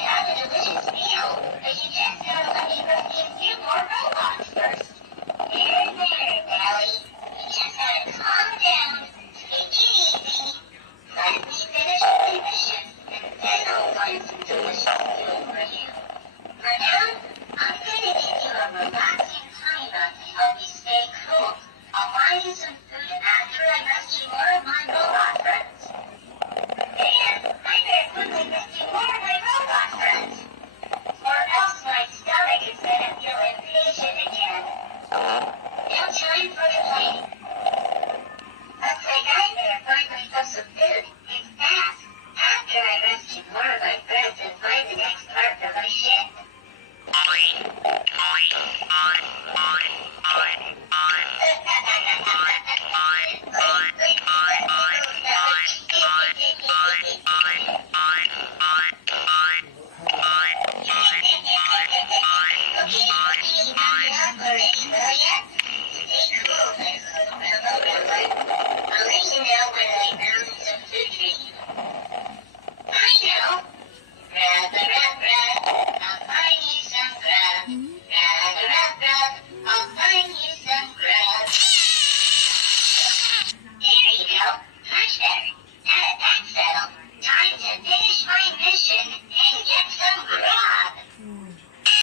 have a delicious meal, but you just gotta let me go see a few more robots first. There, Nelly. You just gotta calm down, take it easy, let me finish the mission, and then I'll find some delicious food for you. For now,